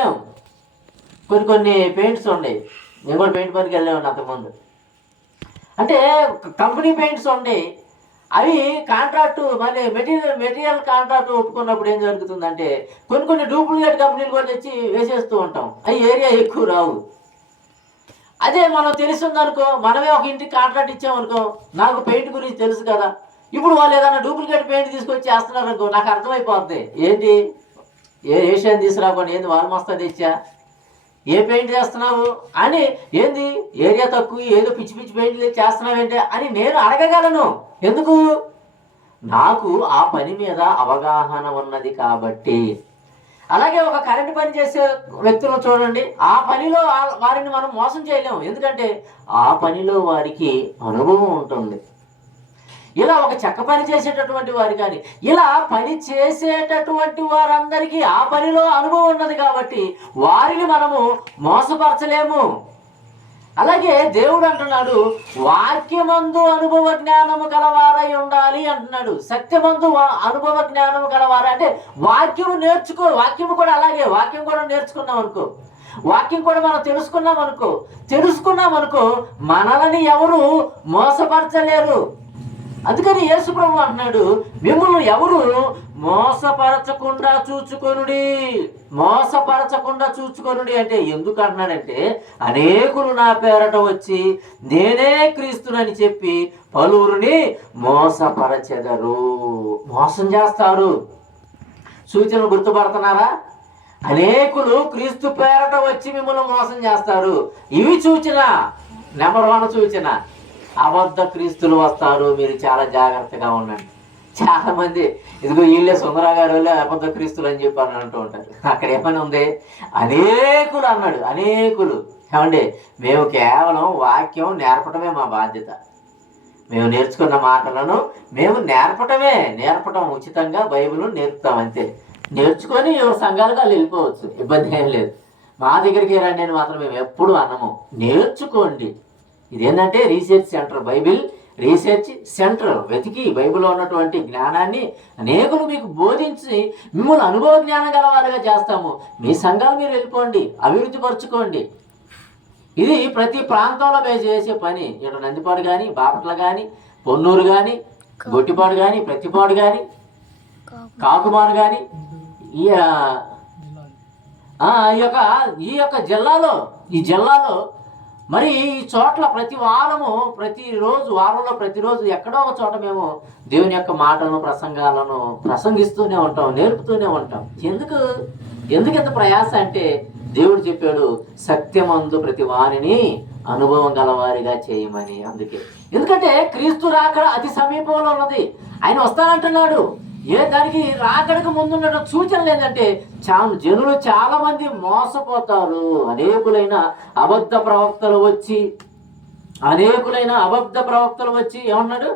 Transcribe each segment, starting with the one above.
వెళ్ళాం. కొన్ని కొన్ని పెయింట్స్ ఉన్నాయి నేను కూడా పెయింట్ పనికి వెళ్ళాను అంతకుముందు అంటే కంపెనీ పెయింట్స్ ఉన్నాయి అవి కాంట్రాక్టు మళ్ళీ మెటీరియల్ మెటీరియల్ కాంట్రాక్ట్ ఒప్పుకున్నప్పుడు ఏం జరుగుతుందంటే కొన్ని కొన్ని డూప్లికేట్ కంపెనీలు కూడా తెచ్చి వేసేస్తూ ఉంటాం. అవి ఏరియా ఎక్కువ రావు. అదే మనం తెలుసుందనుకో మనమే ఒక ఇంటికి కాంట్రాక్ట్ ఇచ్చామనుకో నాకు పెయింట్ గురించి తెలుసు కదా. ఇప్పుడు వాళ్ళు ఏదైనా డూప్లికేట్ పెయింట్ తీసుకొచ్చి వేస్తున్నారనుకో నాకు అర్థమైపోద్ది. ఏంటి? ఏ ఏషియన్ తీసుకురాకుండా ఏంది వాళ్ళు మస్తా తెచ్చా? ఏ పెయింట్ చేస్తున్నావు? అని ఏంది? ఏరియా తక్కువ ఏదో పిచ్చి పిచ్చి పెయింట్లు చేస్తున్నావేంటి అని నేను అడగగలను. ఎందుకు? నాకు ఆ పని మీద అవగాహన ఉన్నది కాబట్టి. అలాగే ఒక కరెంట్ పని చేసే వ్యక్తులు చూడండి. ఆ పనిలో వారిని మనం మోసం చేయలేము. ఎందుకంటే ఆ పనిలో వారికి అనుభవం ఉంటుంది. ఇలా ఒక చెక్క పని చేసేటటువంటి వారు కానీ ఇలా పని చేసేటటువంటి వారందరికీ ఆ పనిలో అనుభవం ఉన్నది కాబట్టి వారిని మనము మోసపరచలేము. అలాగే దేవుడు అంటున్నాడు వాక్యమందు అనుభవ జ్ఞానము గలవారై ఉండాలి అంటున్నాడు. సత్యమందు వా- అనుభవ జ్ఞానము గలవారై అంటే వాక్యము నేర్చుకో వాక్యము కూడా అలాగే వాక్యం కూడా నేర్చుకున్నాం అనుకో. వాక్యం కూడా మనం తెలుసుకున్నాం అనుకో. తెలుసుకున్నాం అనుకో మనలని ఎవరు మోసపరచలేరు. అందుకని యేసుప్రభు అంటున్నాడు మిమ్మల్ని ఎవరు మోసపరచకుండా చూచుకొనుడి? మోసపరచకుండా చూచుకొనుడి? అంటే ఎందుకు అంటున్నాడంటే అనేకులు నా పేరట వచ్చి నేనే క్రీస్తునని చెప్పి పలువురిని మోసపరచెదరు. మోసం చేస్తారు. సూచనలు గుర్తుపడుతున్నారా? అనేకులు క్రీస్తు పేరట వచ్చి మిమ్మల్ని మోసం చేస్తారు. ఇవి సూచన. నెంబర్ వన్ సూచన. అబద్ధ క్రీస్తులు వస్తారు మీరు చాలా జాగ్రత్తగా ఉండండి. చాలా మంది ఇదిగో వీళ్ళే సుందరా గారు వాళ్ళే అబద్ధ క్రీస్తులు అని చెప్పి అని అంటూ ఉంటారు. అక్కడ ఏమని ఉంది? అనేకులు అన్నాడు అనేకులు. ఏమండి? మేము కేవలం వాక్యం నేర్పటమే మా బాధ్యత. మేము నేర్చుకున్న మాటలను మేము నేర్పటమే. నేర్పటం ఉచితంగా బైబిల్ నేర్పుతాం అంతే. నేర్చుకొని సంఘాలుగా సంఘాలకు వెళ్ళిపోవచ్చు. ఇబ్బంది ఏం లేదు. మా దగ్గరికి రండి అని మాత్రం మేము ఎప్పుడు అన్నము నేర్చుకోండి. ఇదేంటంటే research centre Bible research centre వెతికి బైబిల్లో ఉన్నటువంటి జ్ఞానాన్ని అనేకులు మీకు బోధించి మిమ్మల్ని అనుభవ జ్ఞానం గలవారుగా చేస్తాము. మీ సంఘాలు మీరు వెళ్ళిపోండి అభివృద్ధి పరచుకోండి. ఇది ప్రతి ప్రాంతంలో మేము చేసే పని. ఇక్కడ నందిపాడు కానీ బాపట్ల కానీ పొన్నూరు కానీ గొట్టిపాడు కానీ ప్రతిపాడు కానీ కాకుమారు కానీ ఈ యొక్క ఈ యొక్క జిల్లాలో ఈ జిల్లాలో మరి ఈ చోట్ల ప్రతి వారము ప్రతిరోజు వారంలో ప్రతిరోజు ఎక్కడో ఒక చోట మేము దేవుని యొక్క మాటలను ప్రసంగాలను ప్రసంగిస్తూనే ఉంటాం నేర్పుతూనే ఉంటాం. ఎందుకు? ఎందుకు ఇంత ప్రయాస అంటే దేవుడు చెప్పాడు సత్యమందు ప్రతి వారిని అనుభవం గలవారిగా చేయమని అందుకే. ఎందుకంటే క్రీస్తు రాకడ అతి సమీపంలో ఉన్నది. ఆయన వస్తానంటున్నాడు. ఏ దానికి రాకడకు ముందున్న సూచన లేదంటే చాలా జనులు చాలా మంది మోసపోతారు. అనేకులైన అబద్ధ ప్రవక్తలు వచ్చి అనేకులైన అబద్ధ ప్రవక్తలు వచ్చి ఏమన్నాడు?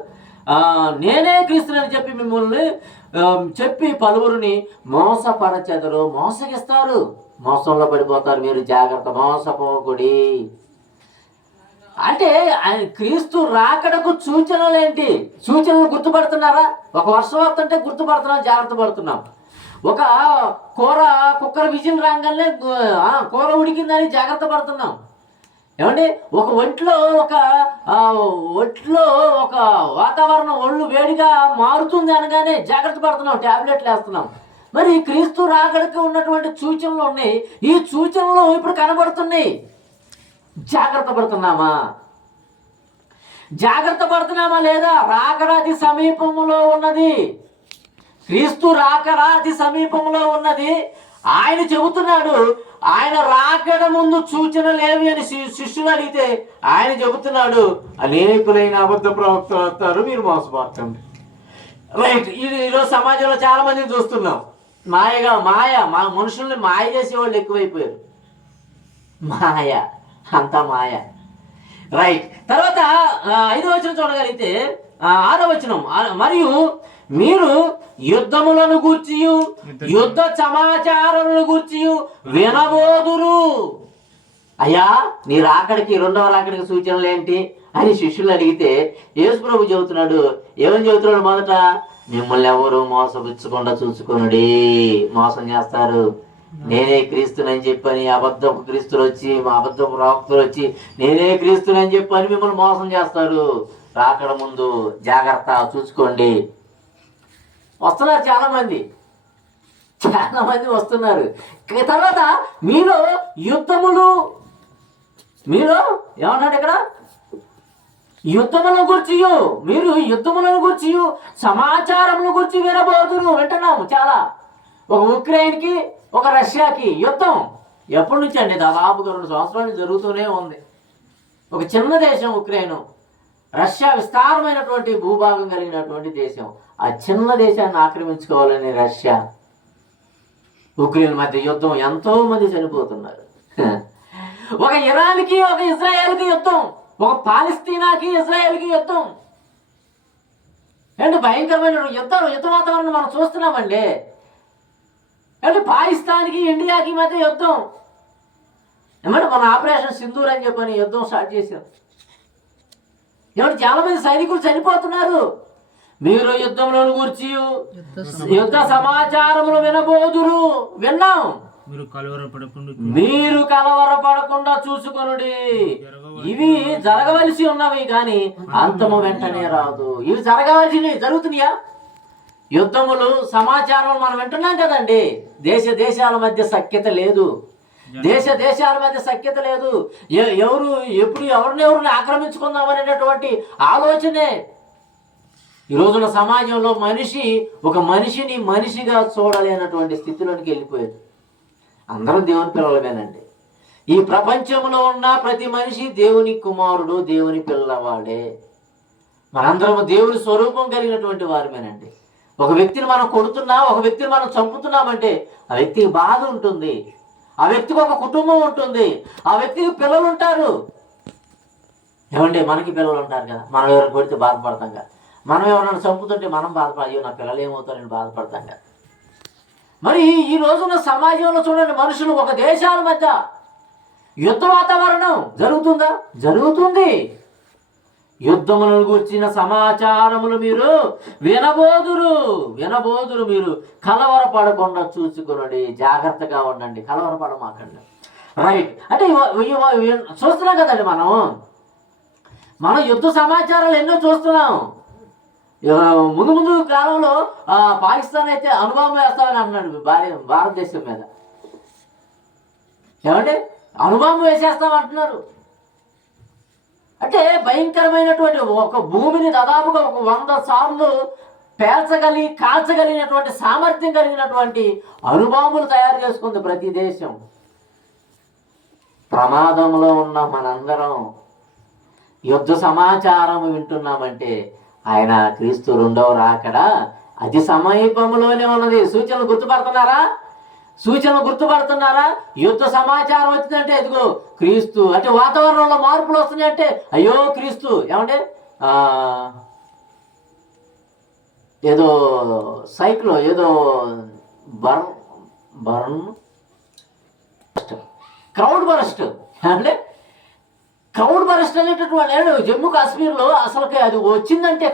నేనే క్రీస్తునని చెప్పి మిమ్మల్ని చెప్పి పలువురిని మోసపరచెదరు మోసగిస్తారు. మోసంలో పడిపోతారు మీరు. జాగ్రత్త మోసపోకూడి. అంటే ఆయన క్రీస్తు రాకడకు సూచనలు ఏంటి సూచనలు గుర్తుపడుతున్నారా? ఒక వర్షం వస్తుంటే గుర్తుపడుతున్నాం జాగ్రత్త పడుతున్నాం. ఒక కూర కుక్కర్ విజిల్ రాగానే కూర ఉడికిందని జాగ్రత్త పడుతున్నాం. ఏమండి? ఒక ఒంట్లో ఒక ఒంట్లో ఒక వాతావరణం ఒళ్ళు వేడిగా మారుతుంది అనగానే జాగ్రత్త పడుతున్నాం ట్యాబ్లెట్లు వేస్తున్నాం. మరి క్రీస్తు రాకడకు ఉన్నటువంటి సూచనలు ఉన్నాయి. ఈ సూచనలు ఇప్పుడు కనబడుతున్నాయి. జాగ్రత్త పడుతున్నామా? జాగ్రత్త పడుతున్నామా లేదా? రాకడాది సమీపంలో ఉన్నది. క్రీస్తు రాకడాది సమీపంలో ఉన్నది. ఆయన చెబుతున్నాడు ఆయన రాకడ ముందు సూచనలు ఏవి అని శిష్యులు అడిగితే ఆయన చెబుతున్నాడు అనేకులైన అబద్ధ ప్రవక్తలు వస్తారు మీరు మోసపోతండి రైట్ ఇది ఈరోజు సమాజంలో చాలా మందిని చూస్తున్నాం. మాయగా మాయ మా మనుషుల్ని మాయ చేసే వాళ్ళు ఎక్కువైపోయారు. మాయ. అంతా మాయ రైట్ తర్వాత ఆ, ఐదో వచనం చూడగలిగితే ఆరో వచనం. మరియు మీరు యుద్ధములను గూర్చి యుద్ధ సమాచారములను గూర్చి వినబోదురు. అయ్యా నీ రాకడికి రెండవ రాకడికి సూచనలు ఏంటి? అని శిష్యులు అడిగితే యేసు ప్రభు చెబుతున్నాడు ఏమని చెబుతున్నాడు మొదట? మిమ్మల్ని ఎవరు మోసపుచ్చకుండా చూసుకొనుడి మోసం చేస్తారు. నేనే క్రీస్తునని చెప్పని అబద్ధపు క్రీస్తులు వచ్చి మా అబద్ధపు ప్రవక్తలు వచ్చి నేనే క్రీస్తునని చెప్పని మిమ్మల్ని మోసం చేస్తారు. రాకడ ముందు జాగ్రత్త చూసుకోండి. వస్తున్నారు చాలామంది. చాలామంది వస్తున్నారు. తర్వాత మీలో యుద్ధములు మీరు ఏమన్నాడు ఇక్కడ? యుద్ధములను గురించి మీరు యుద్ధములను గురించి సమాచారముల గురించి వినబోతును వింటున్నాము చాలా. ఒక ఉక్రెయిన్కి ఒక రష్యాకి యుద్ధం. ఎప్పటి నుంచి అండి? దాదాపుగా రెండు సంవత్సరాలు జరుగుతూనే ఉంది. ఒక చిన్న దేశం ఉక్రెయిన్. రష్యా విస్తారమైనటువంటి భూభాగం కలిగినటువంటి దేశం. ఆ చిన్న దేశాన్ని ఆక్రమించుకోవాలని రష్యా. ఉక్రెయిన్ మధ్య యుద్ధం ఎంతో మంది చనిపోతున్నారు. ఒక ఇరాన్కి ఒక ఇజ్రాయెల్కి యుద్ధం. ఒక పాలస్తీనాకి ఇజ్రాయెల్కి యుద్ధం. ఏంటి భయంకరమైన యుద్ధం యుద్ధ వాతావరణం మనం చూస్తున్నామండి. అంటే పాకిస్తాన్కి ఇండియాకి మధ్య యుద్ధం. ఏమంటే మన ఆపరేషన్ సింధూర్ అని చెప్పని యుద్ధం స్టార్ట్ చేశారు. ఏమంటే చాలా మంది సైనికులు చనిపోతున్నారు. మీరు యుద్ధంలో గురించి యుద్ధ సమాచారములు వినబోదురు. విన్నాం. మీరు కలవరపడకుండా మీరు కలవరపడకుండా చూసుకొనుడి. ఇవి జరగవలసి ఉన్నవి కానీ అంతము వెంటనే రాదు. ఇవి జరగవలసినవి జరుగుతున్నాయా? యుద్ధములు సమాచారం మనం వింటున్నాం కదండి. దేశ దేశాల మధ్య సఖ్యత లేదు. దేశ దేశాల మధ్య సఖ్యత లేదు. ఎవరు ఎప్పుడు ఎవరినెవరిని ఆక్రమించుకుందాం అనేటటువంటి ఆలోచనే. ఈ రోజున సమాజంలో మనిషి ఒక మనిషిని మనిషిగా చూడలేనటువంటి స్థితిలోనికి వెళ్ళిపోయాడు. అందరూ దేవుని పిల్లలమేనండి. ఈ ప్రపంచంలో ఉన్న ప్రతి మనిషి దేవుని కుమారుడు దేవుని పిల్లవాడే. మనందరము దేవుని స్వరూపం కలిగినటువంటి వారమేనండి. ఒక వ్యక్తిని మనం కొడుతున్నా ఒక వ్యక్తిని మనం చంపుతున్నామంటే ఆ వ్యక్తికి బాధ ఉంటుంది. ఆ వ్యక్తికి ఒక కుటుంబం ఉంటుంది. ఆ వ్యక్తికి పిల్లలు ఉంటారు. ఏమండి మనకి పిల్లలు ఉంటారు కదా. మనం ఎవరైనా కొడితే బాధపడతాం కదా. మనం ఎవరైనా చంపుతుంటే మనం బాధపడాలి నా పిల్లలు ఏమవుతారని బాధపడతాం కదా. మరి ఈ రోజున సమాజంలో చూడండి మనుషులు ఒక దేశాల మధ్య యుద్ధ వాతావరణం జరుగుతుందా? జరుగుతుంది. యుద్ధములను గుర్చిన సమాచారములు మీరు వినబోదురు వినబోదురు మీరు. కలవరపడకుండా చూసుకునండి జాగ్రత్తగా ఉండండి కలవరపడమాకండి. రైట్ అంటే చూస్తున్నాం కదండి మనం. మనం యుద్ధ సమాచారాలు ఎన్నో చూస్తున్నాం. ముందు ముందు కాలంలో పాకిస్తాన్ అయితే అనుభవం వేస్తామని అన్నాడు భారత భారతదేశం మీద. ఏమంటే అనుభవం వేసేస్తామంటున్నారు. అంటే భయంకరమైనటువంటి ఒక భూమిని దాదాపుగా ఒక వంద సార్లు పేల్చగలి కాల్చగలిగినటువంటి సామర్థ్యం కలిగినటువంటి అణుబాంబులు తయారు చేసుకుంది ప్రతి దేశం. ప్రమాదంలో ఉన్న మనందరం యుద్ధ సమాచారం వింటున్నామంటే ఆయన క్రీస్తు రెండవ రాకడా? అతి సమీపంలోనే ఉన్నది. సూచనలు గుర్తుపడుతున్నారా? సూచనలు గుర్తుపడుతున్నారా? యుద్ధ సమాచారం వచ్చిందంటే ఇదిగో క్రీస్తు. అంటే వాతావరణంలో మార్పులు వస్తున్నాయంటే అయ్యో క్రీస్తు. ఏమంటే ఏదో సైకిల్ ఏదో బర్న్ బర్న్ క్రౌడ్ బరస్ట్. అంటే క్రౌడ్ బరస్ట్ అనేటటువంటి వాళ్ళు జమ్మూ కాశ్మీర్లో అసలుకి అది వచ్చిందంటే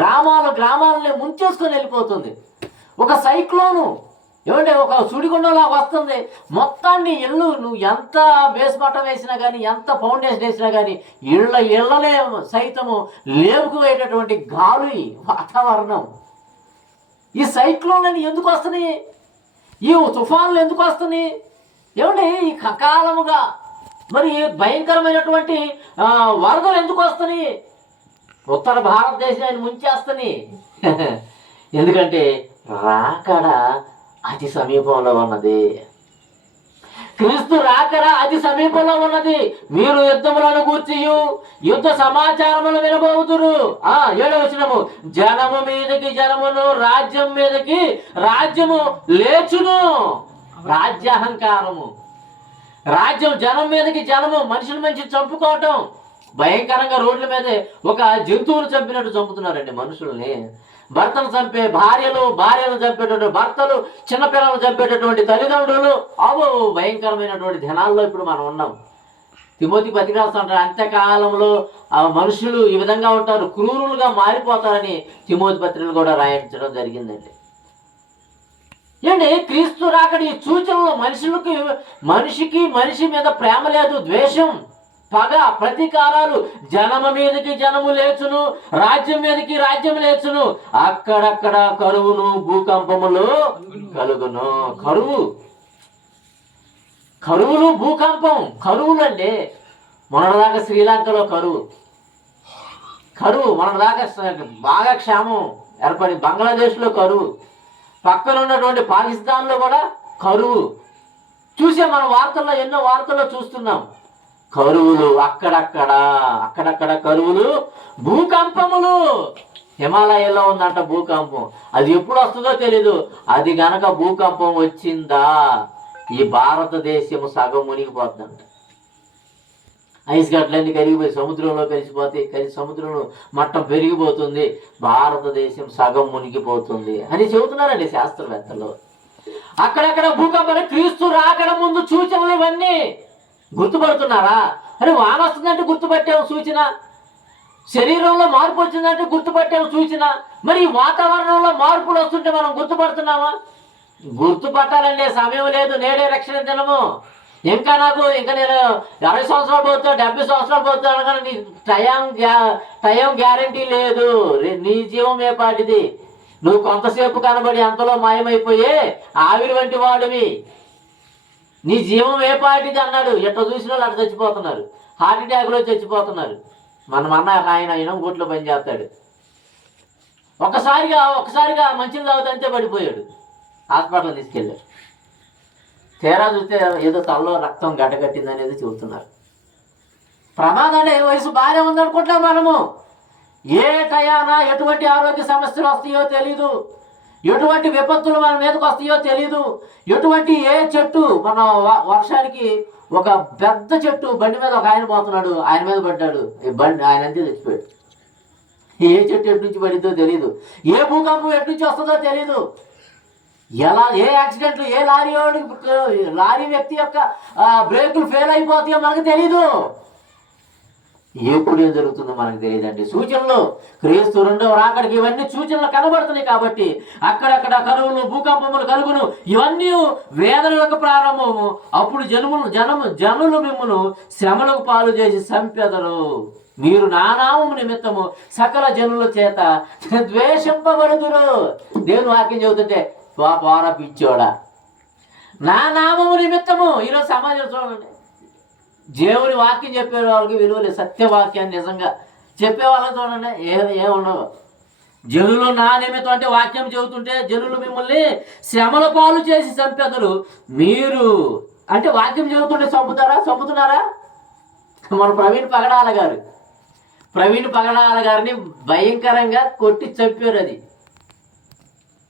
గ్రామాలు గ్రామాలని ముంచేసుకొని వెళ్ళిపోతుంది. ఒక సైక్లోను ఏమంటే ఒక సుడిగుండంలా వస్తుంది. మొత్తాన్ని ఇల్లు నువ్వు ఎంత బేస్ మట్టం వేసినా కానీ ఎంత ఫౌండేషన్ వేసినా కానీ ఇళ్ళ ఇళ్ళలే సైతము లేపుకుపోయేటటువంటి గాలి వాతావరణం. ఈ సైక్లోన్లని ఎందుకు వస్తున్నాయి? ఈ తుఫాన్లు ఎందుకు వస్తున్నాయి? ఏమండి ఈ కకాలముగా మరి భయంకరమైనటువంటి వరదలు ఎందుకు వస్తున్నాయి? ఉత్తర భారతదేశాన్ని ముంచేస్తున్నాయి. ఎందుకంటే రాకడ అతి సమీపంలో ఉన్నది. క్రీస్తు రాకరా అతి సమీపంలో ఉన్నది. మీరు యుద్ధములను గూర్చి యుద్ధ సమాచారములు వినబోతురు ఆ ఏడవ వచనము. జనము మీదకి జనమును రాజ్యం మీదకి రాజ్యము లేచును. రాజ్యాహంకారము రాజ్యం జనం మీదకి జనము మనుషుల మంచి చంపుకోవటం. భయంకరంగా రోడ్ల మీద ఒక జంతువులు చంపినట్టు చంపుతున్నారండి మనుషుల్ని. భర్తను చంపే భార్యలు భార్యను చంపేటటువంటి భర్తలు చిన్నపిల్లలు చంపేటటువంటి తల్లిదండ్రులు అవో భయంకరమైనటువంటి దినాల్లో ఇప్పుడు మనం ఉన్నాం. తిమోతి పత్రిక రాస్తుంటారు అంత్యకాలంలో ఆ మనుషులు ఈ విధంగా ఉంటారు క్రూరులుగా మారిపోతారని తిమోతి పత్రికలు కూడా రాయించడం జరిగిందండి. ఏంటి? క్రీస్తు రాకడి ఈ సూచనలు మనుషులకి మనిషికి మనిషి మీద ప్రేమ లేదు ద్వేషం. పగ ప్రతీకారాలు. జనమ మీదకి జనము లేచును రాజ్యం మీదకి రాజ్యం లేచును. అక్కడక్కడ కరువును భూకంపములు కలుగును. కరువు. కరువులు భూకంపం. కరువులు అండి శ్రీలంకలో కరువు. కరువు మొన్నదాకా బాగా క్షేమం. ఏర్పడి బంగ్లాదేశ్లో కరువు. పక్కన ఉన్నటువంటి పాకిస్తాన్లో కూడా కరువు. చూసే మన వార్తల్లో ఎన్నో వార్తల్లో చూస్తున్నాం. కరువులు అక్కడక్కడ అక్కడక్కడ కరువులు. భూకంపములు. హిమాలయాల్లో ఉందంట భూకంపం. అది ఎప్పుడు వస్తుందో తెలీదు. అది గనక భూకంపం వచ్చిందా ఈ భారతదేశం సగం మునిగిపోతుందంట ఐస్ గడ్డలన్నీ కరిగిపోయి సముద్రంలో కలిసిపోతే కలిసి సముద్రంలో మట్టం పెరిగిపోతుంది. భారతదేశం సగం మునిగిపోతుంది అని చెబుతున్నారండి శాస్త్రవేత్తలు. అక్కడక్కడ భూకంపాలు క్రీస్తు రాకడ ముందు సూచనలు ఇవన్నీ. గుర్తుపడుతున్నారా? అరే వాన వస్తుందంటే గుర్తుపట్టాము సూచన. శరీరంలో మార్పు వచ్చిందంటే గుర్తుపట్టాము సూచన. మరి ఈ వాతావరణంలో మార్పులు వస్తుంటే మనం గుర్తుపడుతున్నామా? గుర్తుపట్టాలంటే సమయం లేదు నేడే రక్షణ దినము. ఇంకా నాకు ఇంకా నేను అరవై సంవత్సరాలు పోతా డెబ్బై సంవత్సరాలు పోతాను కానీ నీ టైం గ్యా టైం గ్యారంటీ లేదు. నీ జీవం ఏ పాటిది? నువ్వు కొంతసేపు కనబడి అంతలో మాయమైపోయే ఆవిరి వంటి వాడివి. నీ జీవం ఏ పార్టీది అన్నాడు. ఎట్లా చూసిన వాళ్ళు అట్లా చచ్చిపోతున్నారు. హార్ట్ అటాక్లో చచ్చిపోతున్నారు. మన అన్న ఆయన ఇనం గుట్లో పని చేస్తాడు. ఒకసారిగా ఒక్కసారిగా మంచిని తాగుతంటే పడిపోయాడు. హాస్పిటల్ తీసుకెళ్ళాడు. తీరా చూస్తే ఏదో తలలో రక్తం గడ్డగట్టింది అనేది చెబుతున్నారు ప్రమాదాలు వయసు బాగానే ఉందనుకుంటున్నాం మనము. ఏ టయానా ఎటువంటి ఆరోగ్య సమస్యలు వస్తాయో తెలీదు. ఎటువంటి విపత్తులు మన మీదకి వస్తాయో తెలీదు. ఎటువంటి ఏ చెట్టు మన వ- వర్షానికి ఒక పెద్ద చెట్టు బండి మీద ఒక ఆయన పోతున్నాడు. ఆయన మీద పడ్డాడు. బండి ఆయన అంతే తెచ్చిపోయాడు ఏ చెట్టు ఎటు నుంచి పడిందో తెలీదు. ఏ భూకంపం ఎటు నుంచి వస్తుందో తెలీదు. ఎలా ఏ యాక్సిడెంట్లు ఏ లారీ లారీ వ్యక్తి యొక్క బ్రేకులు ఫెయిల్ అయిపోతాయో మనకు తెలీదు. ఎప్పుడు ఏం జరుగుతుందో మనకు తెలియదండి. సూచనలు క్రీస్తు రెండవ రాకడికి ఇవన్నీ సూచనలు కనబడుతున్నాయి కాబట్టి అక్కడక్కడ కరువులు భూకంపములు కలుగును ఇవన్నీ వేదనలకు ప్రారంభము. అప్పుడు జనములు జనము జనులు మిమ్మల్ని శ్రమలకు పాలు చేసి చంపెదరు. మీరు నానామము నిమిత్తము సకల జనుల చేత ద్వేషింపబడుతురు దేవుని వాక్యం చెబుతుంటే వా పోరా పిచ్చోడా. నా నామము నిమిత్తము. ఈరోజు సమాజం చూడండి. దేవుని వాక్యం చెప్పే వాళ్ళకి విలువ లేదు సత్యవాక్యాన్ని నిజంగా చెప్పే వాళ్ళకి చూడండి ఏ ఉండవు జనులు నా నిమిత్తం అంటే వాక్యం చెబుతుంటే జనులు మిమ్మల్ని శ్రమల పాలు చేసి చంపెదరు మీరు అంటే వాక్యం చెబుతుంటే చంపుతారా చంపుతున్నారా? మన ప్రవీణ్ పగడాల గారు. ప్రవీణ్ పగడాల గారిని భయంకరంగా కొట్టి చంపారు అది.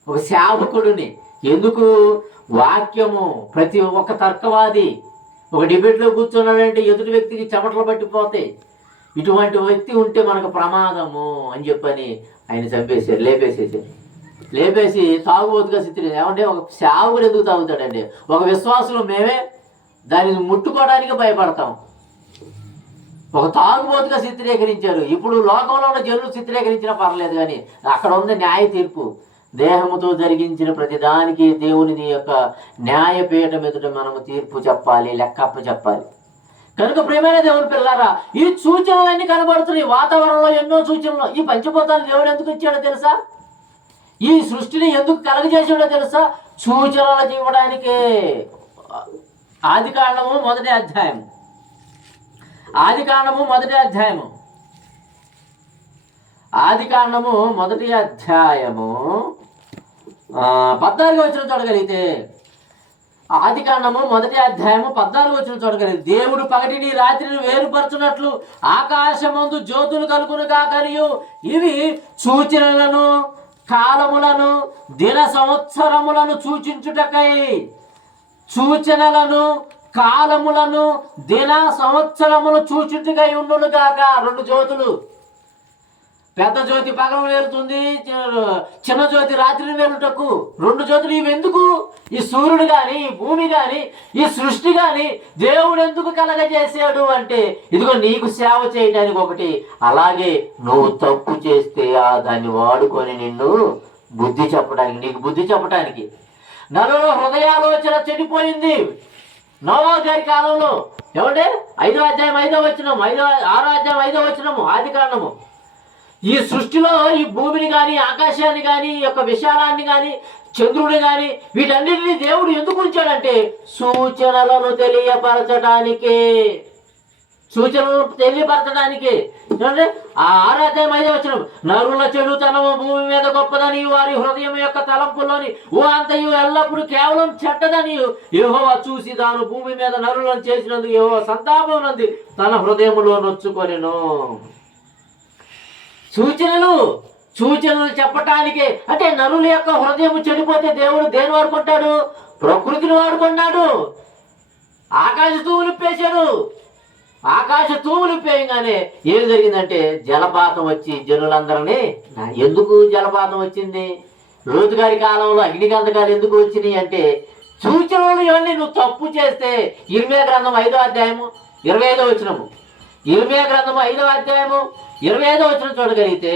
ఒక సేవకుడిని. ఎందుకు? వాక్యము ప్రతి ఒక్క తర్కవాది ఒక డిబేట్లో కూర్చున్నాడంటే ఎదుటి వ్యక్తికి చెమటలు పట్టిపోతాయి ఇటువంటి వ్యక్తి ఉంటే మనకు ప్రమాదము అని చెప్పని ఆయన చంపేశారు లేపేసేసారు లేపేసి తాగుబోతుగా స్థితి ఏమంటే ఒక సేవకుడు ఎందుకు తాగుతాడండి ఒక విశ్వాసులు మేమే దానిని ముట్టుకోవడానికి భయపడతాం. ఒక తాగుబోతుగా చిత్రీకరించారు ఇప్పుడు లోకంలో ఉన్న జనులు చిత్రీకరించినా పర్లేదు కానీ అక్కడ ఉన్న న్యాయ తీర్పు దేహముతో జరిగించిన ప్రతిదానికి దేవునిది యొక్క న్యాయపీఠం ఎదుట మనము తీర్పు చెప్పాలి లెక్కప్ప చెప్పాలి. కనుక ప్రేమైన దేవుని పిల్లారా ఈ సూచనలన్నీ కనబడుతున్నాయి. వాతావరణంలో ఎన్నో సూచనలు. ఈ పంచభూతాలు దేవుడు ఎందుకు ఇచ్చాడో తెలుసా? ఈ సృష్టిని ఎందుకు కలగజేసాడో తెలుసా? సూచనలు ఇవ్వడానికే. ఆది కాండము మొదటి అధ్యాయం ఆది కాండము మొదటి అధ్యాయము. ఆది కాండము మొదటి అధ్యాయము. పద్నాలుగు వచ్చిన చూడగలిగితే ఆది కాండము మొదటి అధ్యాయము పద్నాలుగు వచ్చిన చూడగలిగితే దేవుడు పగటిని రాత్రిని వేరుపరచునట్లు ఆకాశమందు జ్యోతులు కలుగును కాకరియు ఇవి సూచనలను కాలములను దిన సంవత్సరములను సూచించుటకై. సూచనలను కాలములను దిన సంవత్సరములు చూచుటకై ఉండును కాక రెండు జ్యోతులు. పెద్ద జ్యోతి పగలు వేలుతుంది చి- చిన్న జ్యోతి రాత్రి వేలుటకు రెండు జ్యోతులు ఇవి ఎందుకు ఈ సూర్యుడు కానీ ఈ భూమి కానీ ఈ సృష్టి కానీ దేవుడు ఎందుకు కలగజేసాడు అంటే ఇదిగో నీకు సేవ చేయడానికి ఒకటి. అలాగే నువ్వు తప్పు చేస్తే ఆ దాన్ని వాడుకొని నిన్ను బుద్ధి చెప్పడానికి నీకు బుద్ధి చెప్పడానికి నరుల హృదయాలోచన చెడిపోయింది. నోవా గారి కాలంలో. ఏమంటే ఐదో అధ్యాయం ఐదో వచ్చినము ఐదో ఆరో అధ్యాయం ఐదో వచ్చినము ఆది కారణము ఈ సృష్టిలో ఈ భూమిని కానీ ఆకాశాన్ని కానీ ఈ యొక్క విశాలాన్ని కానీ చంద్రుడిని కానీ వీటన్నిటిని దేవుడు ఎందుకు ఉంచాడంటే సూచనలను తెలియపరచడానికే. సూచనలు తెలియపరచడానికి. ఆ ఆరాధ్యం అయితే వచ్చిన నరుల చెడుతనము భూమి మీద గొప్పదని వారి హృదయం యొక్క తలంపుల్లోని ఓ అంతయు ఎల్లప్పుడూ కేవలం చెడ్డదని యహోవ చూసి తాను భూమి మీద నరులను చేసినందుకు యహోవ సంతాపం నంది తన హృదయంలో నొచ్చుకొనిను. సూచనలు సూచనలు చెప్పటానికి అంటే నరుల యొక్క హృదయం చెడిపోతే దేవుడు దేని వాడుకుంటాడు? ప్రకృతిని వాడుకున్నాడు ఆకాశ తూములు పేశాడు. ఆకాశ తూములు పేయగానే ఏం జరిగిందంటే జలపాతం వచ్చి జనులందరినీ ఎందుకు జలపాతం వచ్చింది? రోజుగారి కాలంలో అగ్నిగంధకాలు ఎందుకు వచ్చినాయి అంటే సూచనలు ఇవన్నీ నువ్వు తప్పు చేస్తే ఇరవై గ్రంథం ఐదో అధ్యాయము ఇరవై ఐదో వచ్చినము ఇరిమియా గ్రంథము ఐదో అధ్యాయము. ఇరవై ఐదో వచ్చిన చూడగలిగితే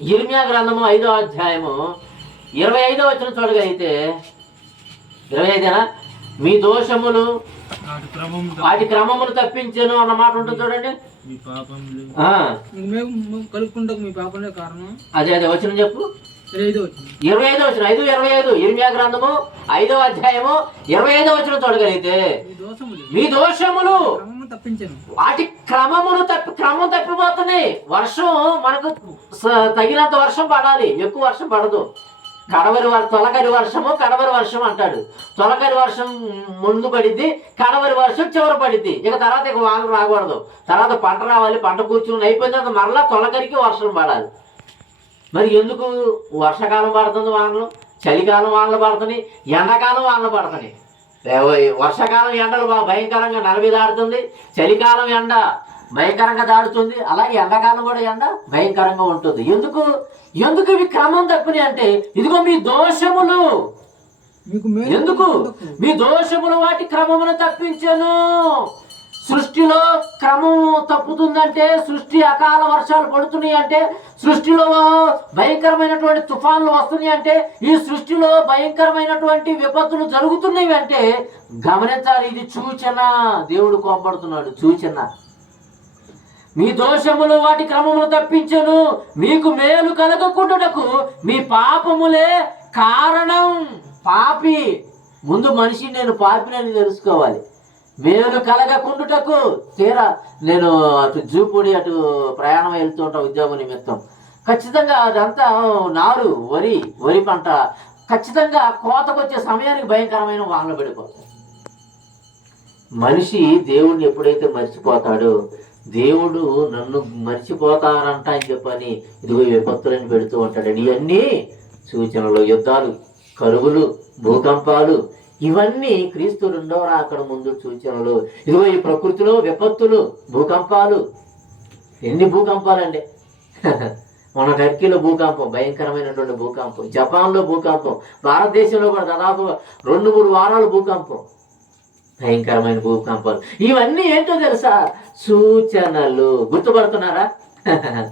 ఇరిమియా గ్రంథము ఐదో అధ్యాయము. ఇరవై ఐదో వచ్చిన చూడగలిగితే ఇరవై ఐదేనా? మీ దోషములు వాటి క్రమము వాటి క్రమమును తప్పించను అన్న మాట ఉంటుంది చూడండి. మీ పాపములు. ఆ, మేము కలుపుకుంటకు మీ పాపనే కారణం. అదే అదే వచ్చిన చెప్పు. ఇరవై ఐదో వచ్చిన ఐదు ఇరవై ఐదు ఇరిమియా గ్రంథము ఐదో అధ్యాయము. ఇరవై ఐదో వచ్చిన చూడగలిగితే మీ దోషములు. మీ దోషములు క్రమము తప్పించాను. వాటి క్రమమును తప్పి క్రమం తప్పిపోతుంది. వర్షం మనకు స- తగినంత వర్షం పడాలి. ఎక్కువ వర్షం పడదు. కడవరి తొలకరి వర్షము కడవరి వర్షం అంటాడు. తొలకరి వర్షం ముందు పడిద్ది కడవరి వర్షం చివరి పడింది ఇక తర్వాత ఇక వాన రాకూడదు. తర్వాత పంట రావాలి పంట కూర్చుని అయిపోయిన తర్వాత మరలా తొలకరికి వర్షం పడాలి. మరి ఎందుకు వర్షాకాలం పడుతుంది వానలు? చలికాలం వానలు పడుతున్నాయి ఎండాకాలం వానలు పడుతున్నాయి. వర్షాకాలం ఎండలు బాగా భయంకరంగా నలభై దాడుతుంది చలికాలం ఎండ భయంకరంగా దాడుతుంది. అలాగే ఎండాకాలం కూడా ఎండ భయంకరంగా ఉంటుంది. ఎందుకు? ఎందుకు ఇవి క్రమం తప్పినాయి అంటే ఇదిగో మీ దోషములు. ఎందుకు. మీ దోషములు వాటి క్రమమును తప్పించను. సృష్టిలో క్రమం తప్పుతుందంటే సృష్టి అకాల వర్షాలు పడుతున్నాయి అంటే సృష్టిలో భయంకరమైనటువంటి తుఫాన్లు వస్తున్నాయి అంటే ఈ సృష్టిలో భయంకరమైనటువంటి విపత్తులు జరుగుతున్నాయి అంటే గమనించాలి ఇది సూచన. దేవుడు కోపడుతున్నాడు సూచన. మీ దోషములు వాటి క్రమములు తప్పించను మీకు మేలు కలగకుండాటకు మీ పాపములే కారణం. పాపి. ముందు మనిషి నేను పాపినని తెలుసుకోవాలి. మేలు కలగకుండుటకు తీరా నేను అటు జూపూడి అటు ప్రయాణం వెళ్తూ ఉంటా ఉద్యోగం నిమిత్తం. ఖచ్చితంగా అదంతా నారు వరి వరి పంట ఖచ్చితంగా కోతకొచ్చే సమయానికి భయంకరమైన వానలు పడిపోతాయి. మనిషి దేవుణ్ణి ఎప్పుడైతే మర్చిపోతాడో దేవుడు నన్ను మర్చిపోతారంట అని చెప్పని ఇదిగో ఈ విపత్తులని పెడుతూ ఉంటాడు ఇవన్నీ సూచనలు యుద్ధాలు కరువులు భూకంపాలు ఇవన్నీ క్రీస్తు రెండవ రాకడ ముందు సూచనలు. ఇదిగో ఈ ప్రకృతిలో విపత్తులు భూకంపాలు. ఎన్ని భూకంపాలండి? మన టర్కీలో భూకంపం భయంకరమైనటువంటి భూకంపం. జపాన్లో భూకంపం. భారతదేశంలో కూడా దాదాపు రెండు మూడు వారాలు భూకంపం. భయంకరమైన భూకంపాలు. ఇవన్నీ ఏంటో తెలుసా? సూచనలు. గుర్తుపడుతున్నారా?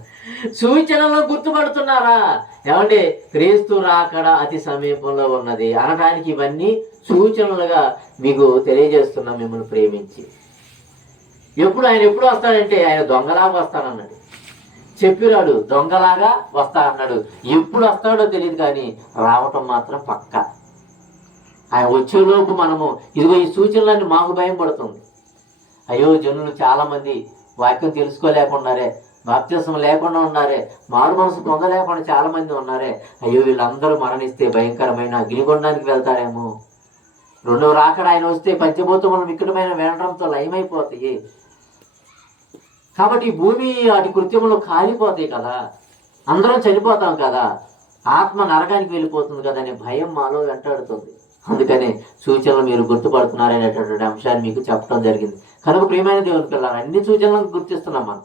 సూచనలు గుర్తుపడుతున్నారా? ఏమంటే క్రీస్తు రాకడ అతి సమీపంలో ఉన్నది. అనడానికి ఇవన్నీ సూచనలుగా మీకు తెలియజేస్తున్నాం మిమ్మల్ని ప్రేమించి. ఎప్పుడు ఆయన ఎప్పుడు వస్తాడంటే ఆయన దొంగలాగా వస్తానన్నాడు. చెప్పినాడు దొంగలాగా వస్తా అన్నాడు. ఎప్పుడు వస్తాడో తెలియదు కానీ రావటం మాత్రం పక్కా. ఆయన వచ్చేలోపు మనము ఇదిగో ఈ సూచనలన్నీ మాకు భయం పడుతుంది అయ్యో జనులు చాలామంది వాక్యం తెలుసుకోలేకున్నారే బాప్తిసం లేకుండా ఉన్నారే. మారు మనసు పొందలేకుండా చాలామంది ఉన్నారే. అయ్యో వీళ్ళందరూ మరణిస్తే భయంకరమైన అగ్నిగుండానికి వెళ్తారేమో. రెండవ రాకడ ఆయన వస్తే పంచభూతములు మిక్కటమైన వినడంతో లయమైపోతాయి. కాబట్టి ఈ భూమి వాటి కృత్యములు కాలిపోతాయి కదా. అందరం చనిపోతాం కదా. ఆత్మ నరకానికి వెళ్ళిపోతుంది కదా అనే భయం మాలో వెంటాడుతుంది. అందుకనే సూచనలు మీరు గుర్తుపడుతున్నారనేటటువంటి అంశాన్ని మీకు చెప్పడం జరిగింది. కనుక ప్రియమైన దేవుని పిల్లలు అన్ని సూచనలను గుర్తిస్తున్నాం మనం.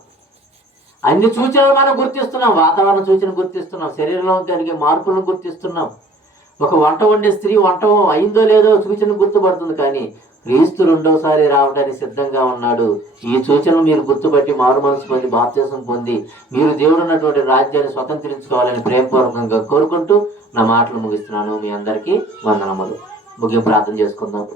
అన్ని సూచనలు మనం గుర్తిస్తున్నాం వాతావరణ సూచన గుర్తిస్తున్నాం శరీరంలో జరిగే మార్పులను గుర్తిస్తున్నాం. ఒక వంట వండే స్త్రీ వంట అయిందో లేదో సూచన గుర్తుపడుతుంది కానీ క్రీస్తు రెండోసారి రావడానికి సిద్ధంగా ఉన్నాడు. ఈ సూచనలు మీరు గుర్తుపట్టి మారు మనసు పొంది బాప్తీసం పొంది మీరు దేవుడు ఉన్నటువంటి రాజ్యాన్ని స్వతంత్రించుకోవాలని ప్రేమపూర్వకంగా కోరుకుంటూ నా మాటలు ముగిస్తున్నాను. మీ అందరికీ వందనములు. ముగింపు ప్రార్థన చేసుకుందాం.